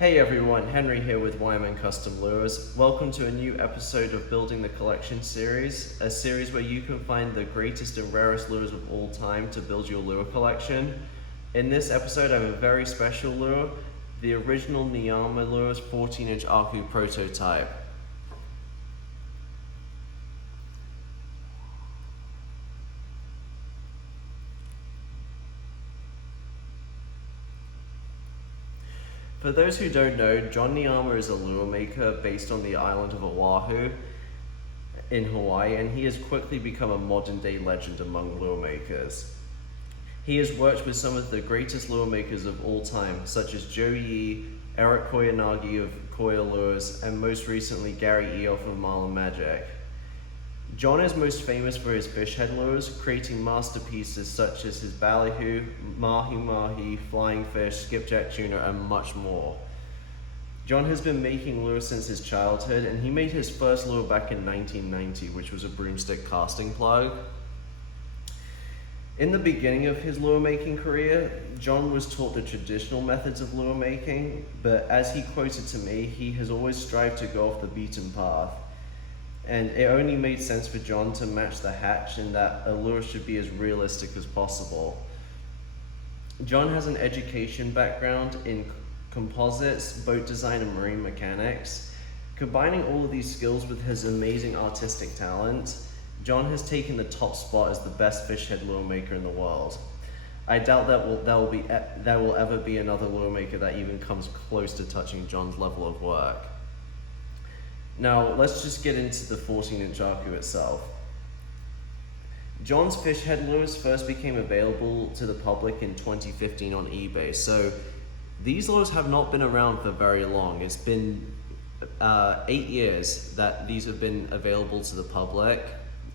Hey everyone, Henry here with Wyman Custom Lures. Welcome to a new episode of Building the Collection series, a series where you can find the greatest and rarest lures of all time to build your lure collection. In this episode, I have a very special lure, the original Niiyama lure's 14-inch Aku prototype. For those who don't know, John Niiyama is a lure maker based on the island of Oahu in Hawaii, and he has quickly become a modern day legend among lure makers. He has worked with some of the greatest lure makers of all time, such as Joe Yee, Eric Koyanagi of Koya Lures, and most recently Gary Eoff of Marlin Magic. John is most famous for his fish head lures, creating masterpieces such as his ballyhoo, mahi-mahi, flying fish, skipjack tuna, and much more. John has been making lures since his childhood, and he made his first lure back in 1990, which was a broomstick casting plug. In the beginning of his lure making career, John was taught the traditional methods of lure making, but as he quoted to me, he has always strived to go off the beaten path. And it only made sense for John to match the hatch and that a lure should be as realistic as possible. John has an education background in composites, boat design, and marine mechanics. Combining all of these skills with his amazing artistic talent, John has taken the top spot as the best fish head lure maker in the world. I doubt there will ever be another lure maker that even comes close to touching John's level of work. Now, let's just get into the 14-inch Aku itself. John's fish head lures first became available to the public in 2015 on eBay, so these lures have not been around for very long. It's been 8 years that these have been available to the public,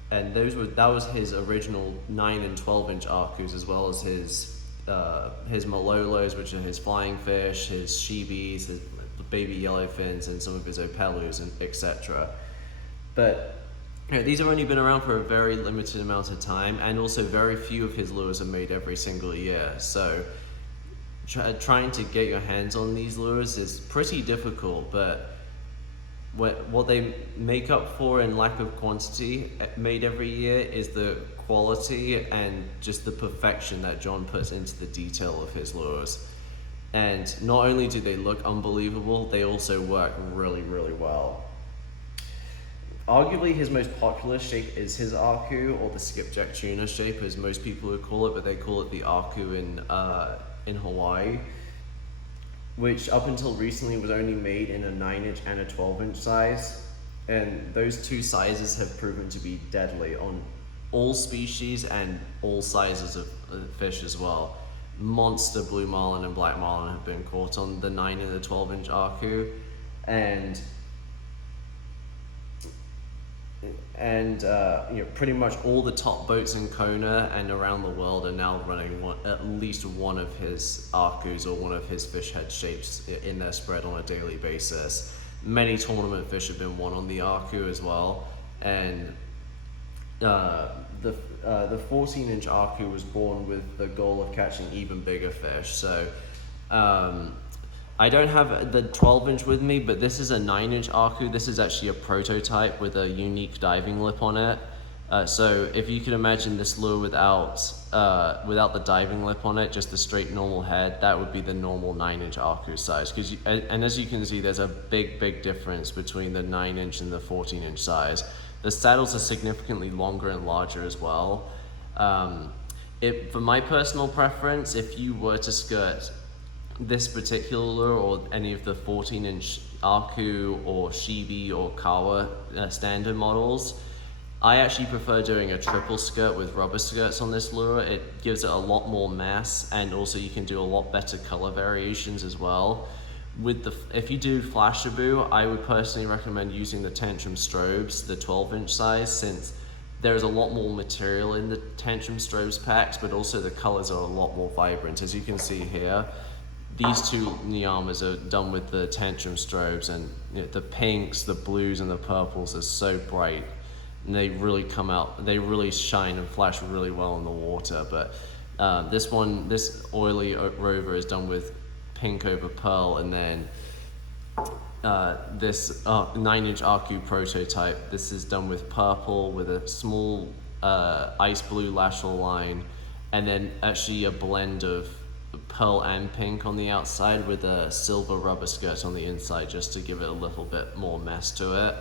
and that was his original 9 and 12-inch Akus, as well as his Malolos, which are his flying fish, his Shibis, his baby yellowfins, and some of his Opelus, and etc. But these have only been around for a very limited amount of time, and also very few of his lures are made every single year. So trying to get your hands on these lures is pretty difficult, but what they make up for in lack of quantity made every year is the quality and just the perfection that John puts into the detail of his lures. And not only do they look unbelievable, they also work really, really well. Arguably his most popular shape is his Aku, or the skipjack tuna shape, as most people would call it, but they call it the Aku in Hawaii, which up until recently was only made in a 9-inch and a 12-inch size. And those two sizes have proven to be deadly on all species and all sizes of fish as well. Monster blue marlin and black marlin have been caught on the 9 and the 12-inch Aku, and pretty much all the top boats in Kona and around the world are now running at least one of his Akus or one of his fish head shapes in their spread on a daily basis. Many tournament fish have been won on the Aku as well, and the 14-inch Aku was born with the goal of catching even bigger fish. So I don't have the 12-inch with me, but this is a 9-inch Aku. This is actually a prototype with a unique diving lip on it. So if you could imagine this lure without the diving lip on it, just the straight normal head, that would be the normal 9-inch Aku size. And as you can see, there's a big difference between the 9-inch and the 14-inch size. The saddles are significantly longer and larger as well. For my personal preference, if you were to skirt this particular lure or any of the 14-inch Aku or Shibi or Kawa standard models, I actually prefer doing a triple skirt with rubber skirts on this lure. It gives it a lot more mass, and also you can do a lot better color variations as well. If you do Flashaboo, I would personally recommend using the Tantrum Strobes, the 12-inch size, since there's a lot more material in the Tantrum Strobes packs, but also the colors are a lot more vibrant. As you can see here, these two Niiyamas are done with the Tantrum Strobes, and the pinks, the blues, and the purples are so bright, and they really come out, they really shine and flash really well in the water. But this oily rover is done with pink over pearl, and then this 9-inch Aku prototype. This is done with purple with a small ice blue lateral line, and then actually a blend of pearl and pink on the outside with a silver rubber skirt on the inside, just to give it a little bit more mess to it.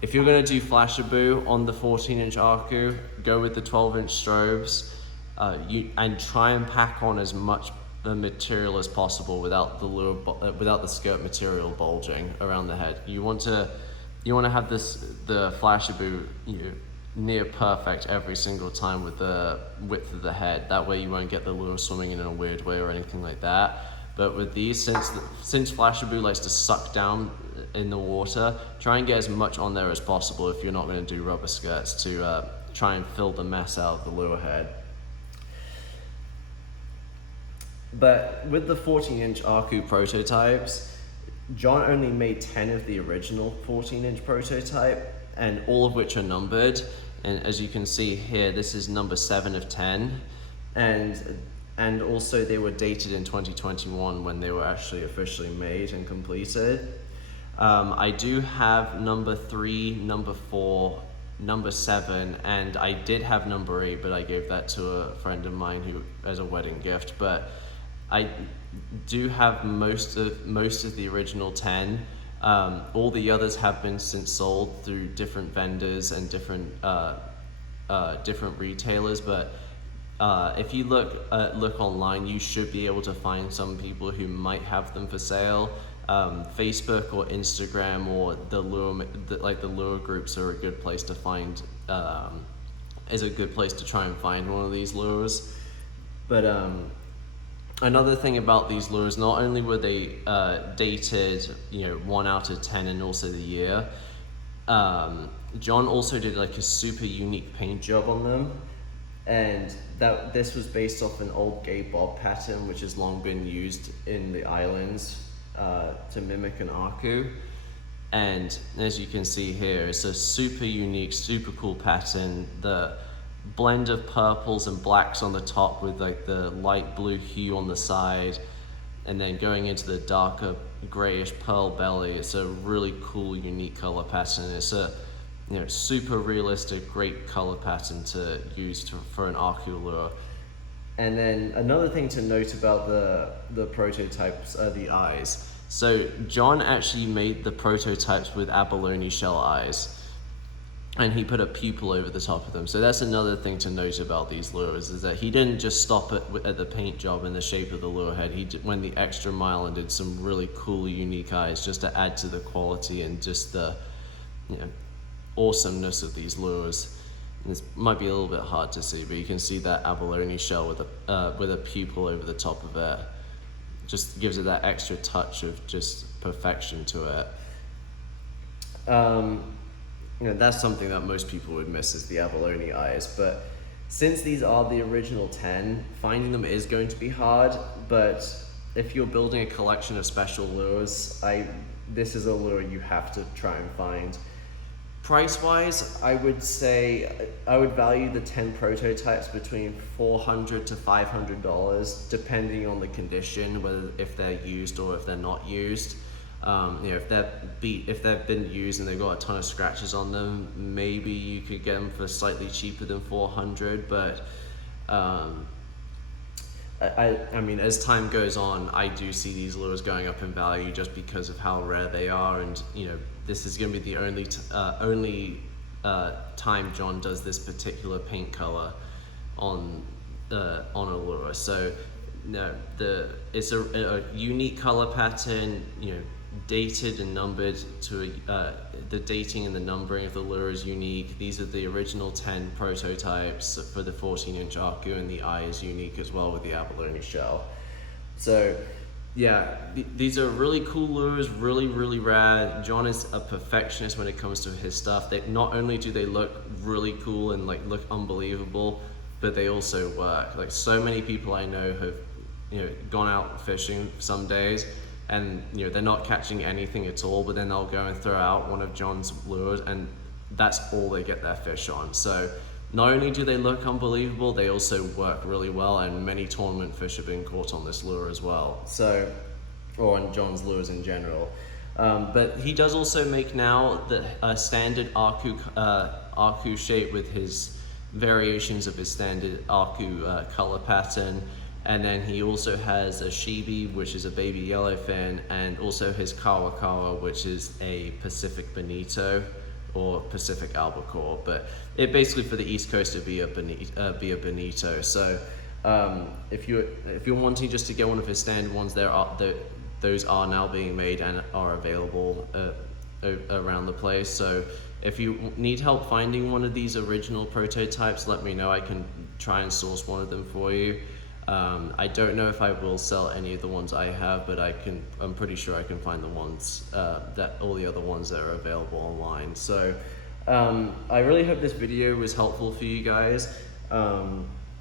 If you're going to do Flashabou on the 14-inch Aku, go with the 12-inch strobes, and try and pack on as much the material as possible without the skirt material bulging around the head. You want to have the Flashabou near perfect every single time with the width of the head. That way you won't get the lure swimming in a weird way or anything like that. But with these, since Flashabou likes to suck down in the water, try and get as much on there as possible if you're not going to do rubber skirts, to try and fill the mess out of the lure head. But with the 14-inch Aku prototypes, John only made 10 of the original 14-inch prototype, and all of which are numbered. And as you can see here, this is number 7 of 10. And also they were dated in 2021 when they were actually officially made and completed. I do have number 3, number 4, number 7, and I did have number 8, but I gave that to a friend of mine who as a wedding gift. But I do have most of the original 10. All the others have been since sold through different vendors and different retailers. But if you look online, you should be able to find some people who might have them for sale. Facebook or Instagram or the lure groups are a good place to find. Is a good place to try and find one of these lures. But another thing about these lures, not only were they dated, 1 out of 10 and also the year, John also did like a super unique paint job on them, and this was based off an old gay bob pattern which has long been used in the islands to mimic an Aku. And as you can see here, it's a super unique, super cool pattern. The blend of purples and blacks on the top with like the light blue hue on the side, and then going into the darker grayish pearl belly. It's a really cool, unique color pattern. It's a super realistic, great color pattern to use for an Aku lure. And then another thing to note about the prototypes are the eyes. So John actually made the prototypes with abalone shell eyes, and he put a pupil over the top of them. So that's another thing to note about these lures, is that he didn't just stop at the paint job and the shape of the lure head. He went the extra mile and did some really cool, unique eyes just to add to the quality and just the awesomeness of these lures. And this might be a little bit hard to see, but you can see that abalone shell with a pupil over the top of it. Just gives it that extra touch of just perfection to it. That's something that most people would miss, is the abalone eyes. But since these are the original 10, finding them is going to be hard. But if you're building a collection of special lures, this is a lure you have to try and find. Price-wise, I would say I would value the 10 prototypes between $400 to $500, depending on the condition, if they're used or if they're not used. If they've been used and they've got a ton of scratches on them, maybe you could get them for slightly cheaper than $400. But I mean, as time goes on, I do see these lures going up in value just because of how rare they are, and this is going to be the only time John does this particular paint color on a lure. So it's a unique color pattern. Dated and numbered to the dating and the numbering of the lure is unique. These are the original 10 prototypes for the 14-inch Aku, and the eye is unique as well with the abalone shell. So yeah, these are really cool lures, really, really rare. John is a perfectionist when it comes to his stuff. Not only do they look really cool and look unbelievable, but they also work. Like, so many people I know have gone out fishing some days, and they're not catching anything at all, but then they'll go and throw out one of John's lures, and that's all they get their fish on. So not only do they look unbelievable, they also work really well, and many tournament fish have been caught on this lure as well. So or on John's lures in general. But he does also make now the standard Aku shape with his variations of his standard Aku color pattern. And then he also has a Shibi, which is a baby yellowfin, and also his Kawakawa, which is a Pacific Bonito or Pacific Albacore. But it basically for the East Coast would be a Bonito. So if you're wanting just to get one of his standard ones, those are now being made and are available around the place. So if you need help finding one of these original prototypes, let me know. I can try and source one of them for you. I don't know if I will sell any of the ones I have, but I'm pretty sure I can find the ones all the other ones that are available online. So I really hope this video was helpful for you guys.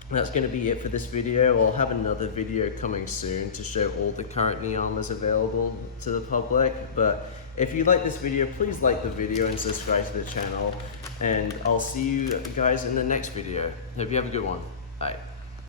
That's going to be it for this video. I'll have another video coming soon to show all the current Niiyamas available to the public. But if you like this video, please like the video and subscribe to the channel. And I'll see you guys in the next video. Hope you have a good one. Bye.